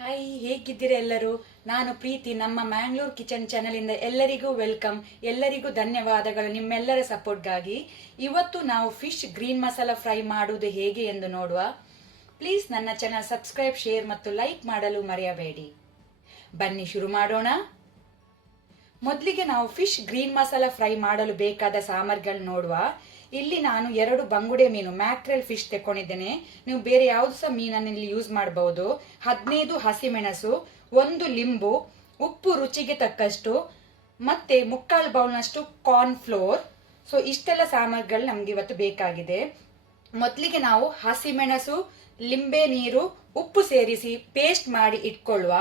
Hi, ಹೇಗಿದ್ದೀರಾ ಎಲ್ಲರೂ? ನಾನು ಪ್ರೀತಿ. ನಮ್ಮ ಮ್ಯಾಂಗ್ಳೂರ್ ಕಿಚನ್ ಚಾನೆಲಿಂದ ಎಲ್ಲರಿಗೂ ವೆಲ್ಕಮ್. ಎಲ್ಲರಿಗೂ ಧನ್ಯವಾದಗಳು ನಿಮ್ಮೆಲ್ಲರ ಸಪೋರ್ಟ್ಗಾಗಿ. ಇವತ್ತು ನಾವು ಫಿಶ್ ಗ್ರೀನ್ ಮಸಾಲಾ ಫ್ರೈ ಮಾಡುವುದು ಹೇಗೆ ಎಂದು ನೋಡುವ. ಪ್ಲೀಸ್ ನನ್ನ ಚಾನಲ್ ಸಬ್ಸ್ಕ್ರೈಬ್, ಶೇರ್ ಮತ್ತು ಲೈಕ್ ಮಾಡಲು ಮರೆಯಬೇಡಿ. ಬನ್ನಿ ಶುರು ಮಾಡೋಣ. ಮೊದಲಿಗೆ ನಾವು ಫಿಶ್ ಗ್ರೀನ್ ಮಸಾಲಾ ಫ್ರೈ ಮಾಡಲು ಬೇಕಾದ ಸಾಮಗ್ರಿಗಳು ನೋಡುವ. ಇಲ್ಲಿ ನಾನು 2 ಬಂಗುಡೆ ಮೀನು ಮ್ಯಾಕ್ರೆಲ್ ಫಿಶ್ ತೆಕೊಂಡಿದ್ದೇನೆ. ನೀವು ಬೇರೆ ಯಾವ್ದು ಸಹ ಮೀನನ್ನು ಇಲ್ಲಿ ಯೂಸ್ ಮಾಡಬಹುದು. 15 ಹಸಿಮೆಣಸು, 1 ಲಿಂಬು, ಉಪ್ಪು ರುಚಿಗೆ ತಕ್ಕಷ್ಟು, ಮತ್ತೆ 3/4 ಬೌಲ್ನಷ್ಟು ಕಾರ್ನ್ ಫ್ಲೋರ್. ಸೊ ಇಷ್ಟೆಲ್ಲ ಸಾಮಗ್ರಿಗಳು ನಮ್ಗೆ ಇವತ್ತು ಬೇಕಾಗಿದೆ. ಮೊದಲಿಗೆ ನಾವು ಹಸಿಮೆಣಸು, ಲಿಂಬೆ ನೀರು, ಉಪ್ಪು ಸೇರಿಸಿ ಪೇಸ್ಟ್ ಮಾಡಿ ಇಟ್ಕೊಳ್ಳುವ.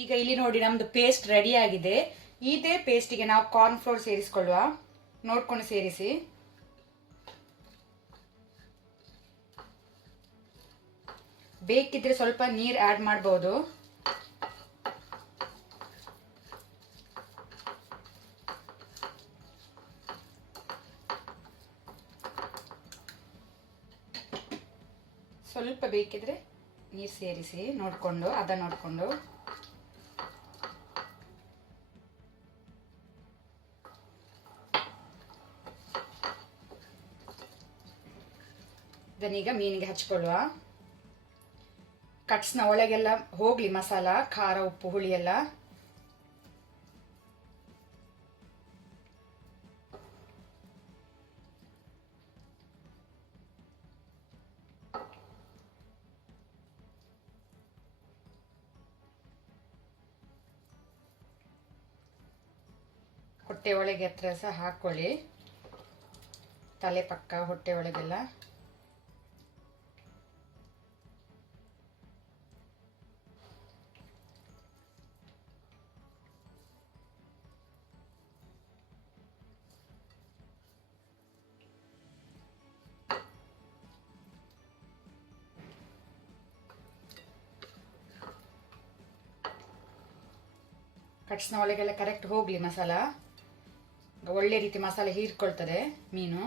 ಈಗ ಇಲ್ಲಿ ನೋಡಿ, ನಮ್ದು ಪೇಸ್ಟ್ ರೆಡಿ ಆಗಿದೆ. ಇದೇ ಪೇಸ್ಟಿಗೆ ನಾವು ಕಾರ್ನ್ ಫ್ಲೋರ್ ಸೇರಿಸಿಕೊಳ್ಳುವ. ನೋಡ್ಕೊಂಡು ಸೇರಿಸಿ. ಬೇಕಿದ್ರೆ ಸ್ವಲ್ಪ ನೀರು ಆಡ್ ಮಾಡಬಹುದು. ಸ್ವಲ್ಪ ಬೇಕಿದ್ರೆ ನೀರು ಸೇರಿಸಿ ನೋಡ್ಕೊಂಡು, ನೋಡ್ಕೊಂಡು. ಇದನ್ನೀಗ ಮೀನಿಗೆ ಹಚ್ಕೊಳ್ಳುವ. ಕಟ್ಸ್ನ ಒಳಗೆಲ್ಲ ಹೋಗ್ಲಿ ಮಸಾಲ, ಖಾರ, ಉಪ್ಪು, ಹುಳಿ ಎಲ್ಲ. ಹೊಟ್ಟೆ ಒಳಗೆ ಹತ್ರ ಸಹ ಹಾಕೊಳ್ಳಿ. ತಲೆ ಪಕ್ಕ, ಹೊಟ್ಟೆ ಒಳಗೆಲ್ಲ. ಕಟ್ಸ್ನ ಒಳಗೆಲ್ಲ ಕರೆಕ್ಟ್ ಹೋಗ್ಲಿ ಮಸಾಲ. ಒಳ್ಳೆ ರೀತಿ ಮಸಾಲೆ ಹೀರ್ಕೊಳ್ತದೆ ಮೀನು.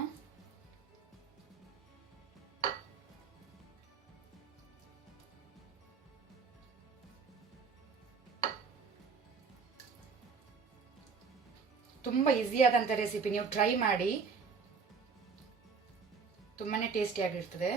ತುಂಬಾ ಈಸಿ ಆದಂತ ರೆಸಿಪಿ, ನೀವು ಟ್ರೈ ಮಾಡಿ. ತುಂಬಾನೇ ಟೇಸ್ಟಿ ಆಗಿರ್ತದೆ.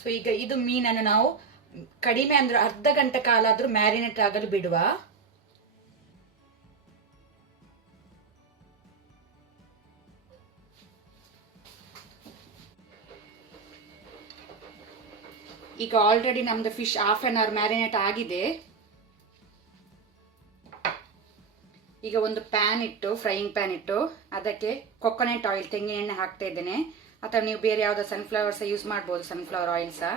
ಸೊ ಈಗ ಇದು ಮೀನನ್ನು ನಾವು ಕಡಿಮೆ ಅಂದ್ರೆ ಅರ್ಧ ಗಂಟೆ ಕಾಲ ಆದ್ರೂ ಮ್ಯಾರಿನೇಟ್ ಆಗಲು ಬಿಡುವ. ಈಗ ಆಲ್ರೆಡಿ ನಮ್ದು ಫಿಶ್ 1/2 ಅವರ್ ಮ್ಯಾರಿನೇಟ್ ಆಗಿದೆ. ಈಗ ಒಂದು ಪ್ಯಾನ್ ಇಟ್ಟು, ಫ್ರೈಯಿಂಗ್ ಪ್ಯಾನ್ ಇಟ್ಟು, ಅದಕ್ಕೆ ಕೊಕೊನಟ್ ಆಯಿಲ್, ತೆಂಗಿನ ಎಣ್ಣೆ ಹಾಕ್ತಾ ಇದ್ದೇನೆ. ಅಥವಾ ನೀವು ಬೇರೆ ಯಾವ್ದೋ ಸನ್ಫ್ಲವರ್ ಸಹ ಯೂಸ್ ಮಾಡಬಹುದು, ಸನ್ಫ್ಲವರ್ ಆಯಿಲ್ ಸಹ.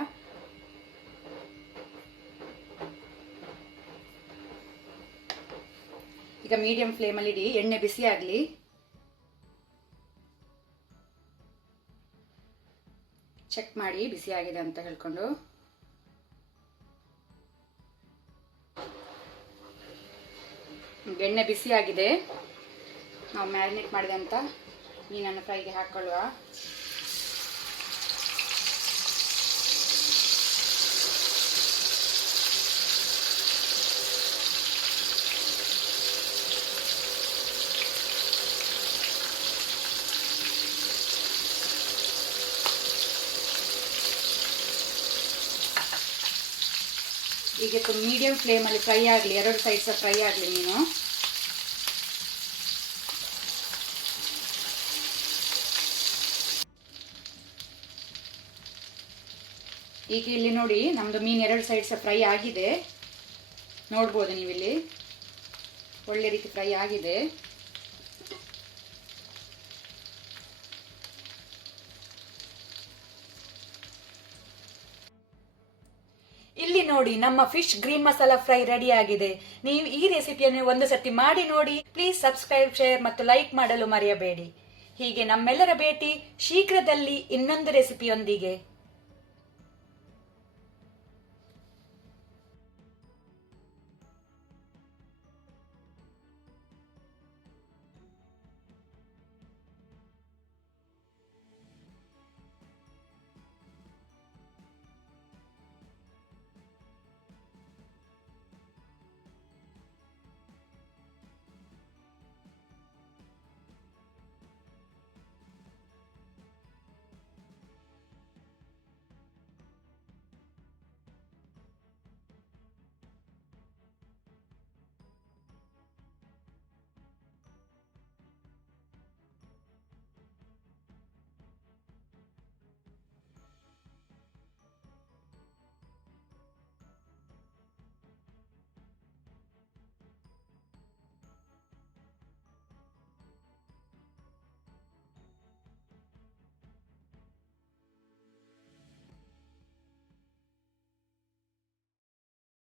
ಈಗ ಮೀಡಿಯಂ ಫ್ಲೇಮಲ್ಲಿ ಇಡಿ, ಎಣ್ಣೆ ಬಿಸಿ ಆಗಲಿ. ಚೆಕ್ ಮಾಡಿ ಬಿಸಿ ಆಗಿದೆ ಅಂತ ಹೇಳ್ಕೊಂಡು. ಎಣ್ಣೆ ಬಿಸಿ ಆಗಿದೆ. ನಾವು ಮ್ಯಾರಿನೇಟ್ ಮಾಡಿದಂತ ಮೀನನ್ನು ಫ್ರೈಗೆ ಹಾಕೊಳ್ಳುವ. ಈಗ ಮೀಡಿಯಂ ಫ್ಲೇಮಲ್ಲಿ ಫ್ರೈ ಆಗಲಿ, 2 ಸೈಡ್ ಸಹ ಫ್ರೈ ಆಗಲಿ ಮೀನು. ಈಗ ಇಲ್ಲಿ ನೋಡಿ ನಮ್ದು ಮೀನು 2 ಸೈಡ್ಸ್ ಫ್ರೈ ಆಗಿದೆ, ನೋಡ್ಬೋದು ನೀವಿಲ್ಲಿ ಒಳ್ಳೆ ರೀತಿ ಫ್ರೈ ಆಗಿದೆ. ಇಲ್ಲಿ ನೋಡಿ ನಮ್ಮ fish green masala fry ready ಆಗಿದೆ. ನೀವು ಈ ರೆಸಿಪಿಯನ್ನು ಒಂದು ಸತಿ ಮಾಡಿ ನೋಡಿ. ಪ್ಲೀಸ್ ಸಬ್ಸ್ಕ್ರೈಬ್, ಶೇರ್ ಮತ್ತು ಲೈಕ್ ಮಾಡಲು ಮರೆಯಬೇಡಿ. ಹೀಗೆ ನಮ್ಮೆಲ್ಲರ ಭೇಟಿ ಶೀಘ್ರದಲ್ಲಿ ಇನ್ನೊಂದು ರೆಸಿಪಿಯೊಂದಿಗೆ.